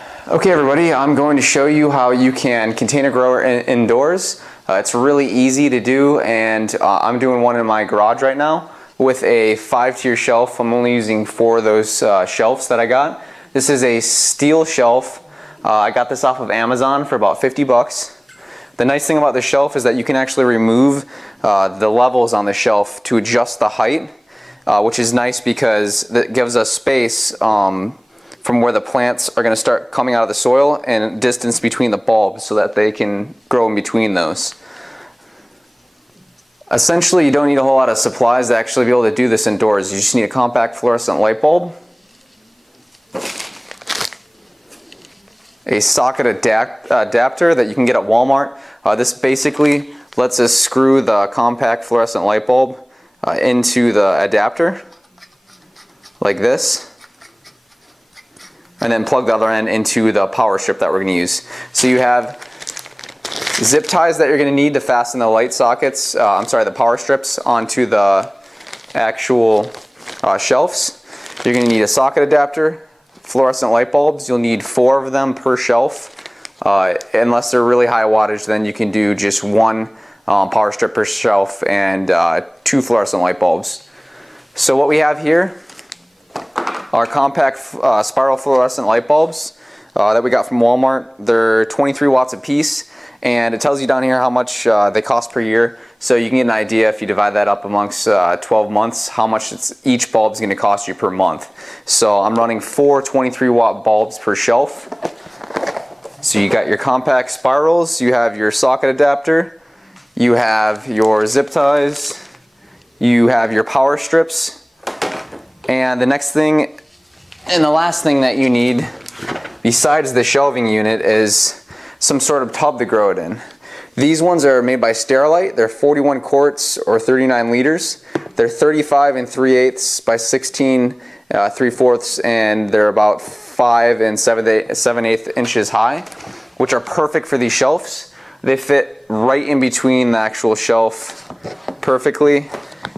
Okay everybody, I'm going to show you how you can container grow indoors. It's really easy to do, and I'm doing one in my garage right now with a 5-tier shelf. I'm only using 4 of those shelves that I got. This is a steel shelf. I got this off of Amazon for about 50 bucks. The nice thing about this shelf is that you can actually remove the levels on the shelf to adjust the height, which is nice because that gives us space from where the plants are going to start coming out of the soil and distance between the bulbs so that they can grow in between those. Essentially, you don't need a whole lot of supplies to actually be able to do this indoors. You just need a compact fluorescent light bulb, a socket adapter that you can get at Walmart. This basically lets us screw the compact fluorescent light bulb into the adapter like this, and then plug the other end into the power strip that we're going to use. So you have zip ties that you're going to need to fasten the light sockets, the power strips onto the actual shelves. You're going to need a socket adapter, fluorescent light bulbs. You'll need 4 of them per shelf. Unless they're really high wattage, then you can do just 1 power strip per shelf and 2 fluorescent light bulbs. So what we have here are compact spiral fluorescent light bulbs that we got from Walmart. They're 23 watts a piece, and it tells you down here how much they cost per year, so you can get an idea if you divide that up amongst 12 months how much each bulb is going to cost you per month. So I'm running 4 23 watt bulbs per shelf. So you got your compact spirals, you have your socket adapter, you have your zip ties, you have your power strips, and the next thing and the last thing that you need besides the shelving unit is some sort of tub to grow it in. These ones are made by Sterilite. They're 41 quarts or 39 liters. They're 35 3/8 by 16 3/4, and they're about 5 7/8 inches high, which are perfect for these shelves. They fit right in between the actual shelf perfectly,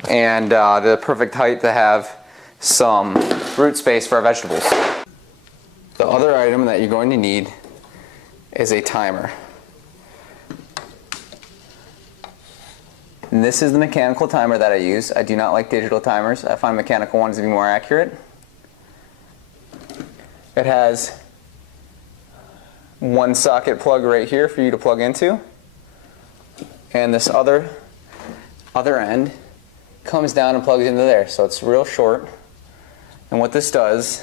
and the perfect height to have some root space for our vegetables. The other item that you're going to need is a timer. And this is the mechanical timer that I use. I do not like digital timers. I find mechanical ones to be more accurate. It has 1 socket plug right here for you to plug into, and this other end comes down and plugs into there, so it's real short. And what this does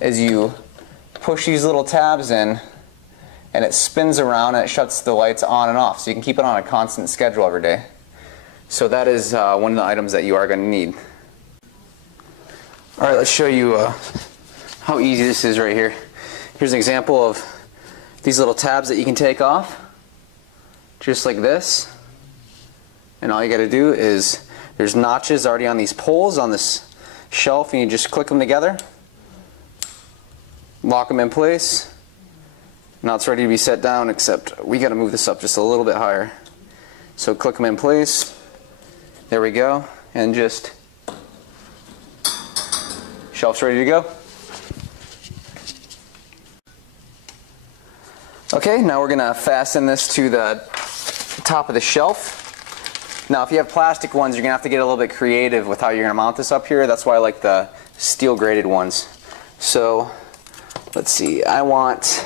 is you push these little tabs in, and it spins around and it shuts the lights on and off, so you can keep it on a constant schedule every day. So that is one of the items that you are going to need. Alright, let's show you how easy this is right here. Here's an example of these little tabs that you can take off, just like this. And all you got to do is, there's notches already on these poles on this shelf, and you just click them together, lock them in place. Now it's ready to be set down, except we got to move this up just a little bit higher. So click them in place. There we go, and just shelf's ready to go. Okay, now we're going to fasten this to the top of the shelf. Now if you have plastic ones, you're going to have to get a little bit creative with how you're going to mount this up here. That's why I like the steel graded ones. So let's see, I want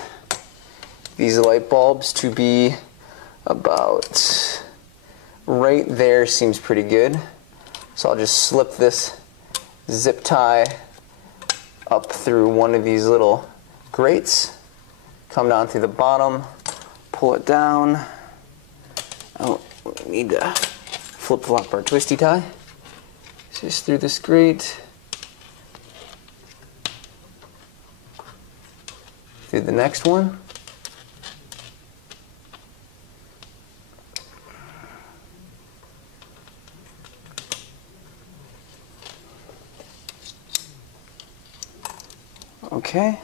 these light bulbs to be about right there. Seems pretty good. So I'll just slip this zip tie up through one of these little grates, come down through the bottom, pull it down. Oh, we need to flip-flop our twisty tie. Just through this grate, through the next one. Okay.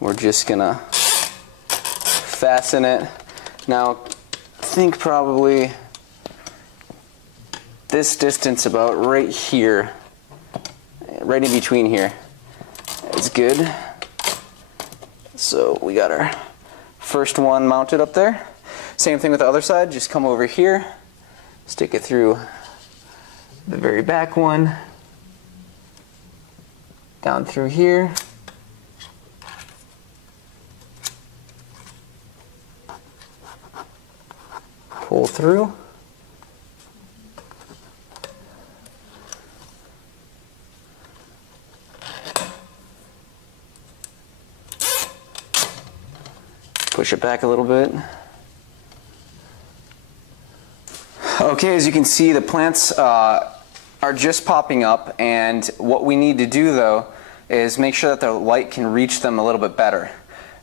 We're just gonna fasten it. Now, I think probably this distance about right here, right in between here is good. So we got our first one mounted up there. Same thing with the other side, just come over here, stick it through the very back one, down through here. Pull through. Push it back a little bit. Okay, as you can see, the plants are just popping up, and what we need to do though is make sure that the light can reach them a little bit better.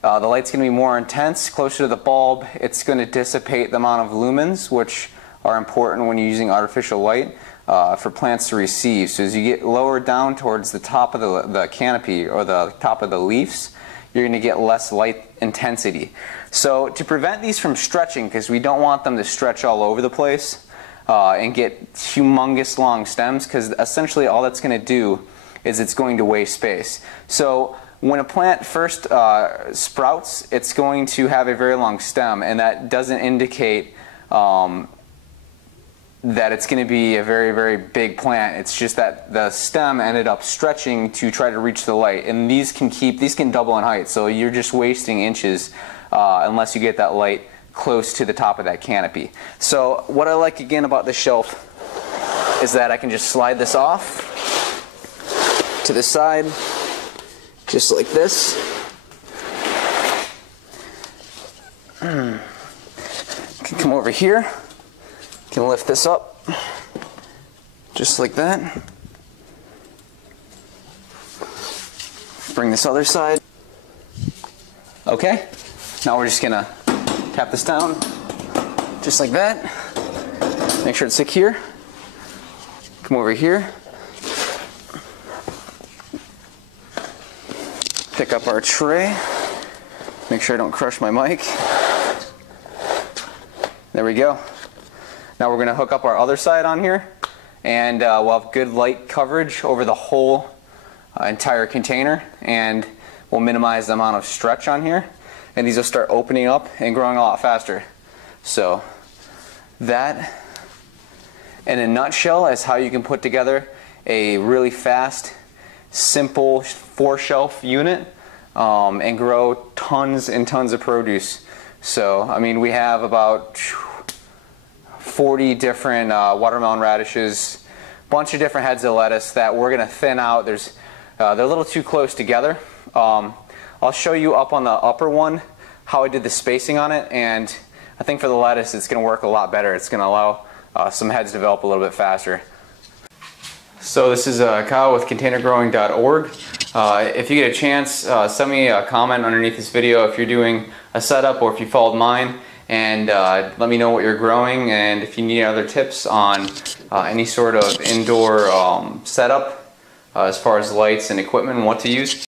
The light's going to be more intense, closer to the bulb. It's going to dissipate the amount of lumens, which are important when you're using artificial light for plants to receive. So as you get lower down towards the top of the canopy or the top of the leaves, you're going to get less light intensity. So to prevent these from stretching, because we don't want them to stretch all over the place and get humongous long stems, because essentially all that's going to do is it's going to waste space. So when a plant first sprouts, it's going to have a very long stem, and that doesn't indicate that it's going to be a very, very big plant. It's just that the stem ended up stretching to try to reach the light, and these can double in height, so you're just wasting inches unless you get that light close to the top of that canopy. So what I like again about this shelf is that I can just slide this off to the side, just like this. Can come over here, can lift this up, just like that. Bring this other side. Okay, now we're just gonna tap this down, just like that. Make sure it's secure. Come over here. Pick up our tray. Make sure I don't crush my mic. There we go. Now we're going to hook up our other side on here, and we'll have good light coverage over the whole entire container, and we'll minimize the amount of stretch on here, and these will start opening up and growing a lot faster. So that, in a nutshell, is how you can put together a really fast, simple 4-shelf unit and grow tons and tons of produce. So, I mean, we have about 40 different watermelon radishes, bunch of different heads of lettuce that we're going to thin out. They're a little too close together. I'll show you up on the upper one how I did the spacing on it, and I think for the lettuce it's going to work a lot better. It's going to allow some heads to develop a little bit faster. So this is Kyle with containergrowing.org. If you get a chance, send me a comment underneath this video if you're doing a setup or if you followed mine, and let me know what you're growing, and if you need other tips on any sort of indoor setup as far as lights and equipment and what to use.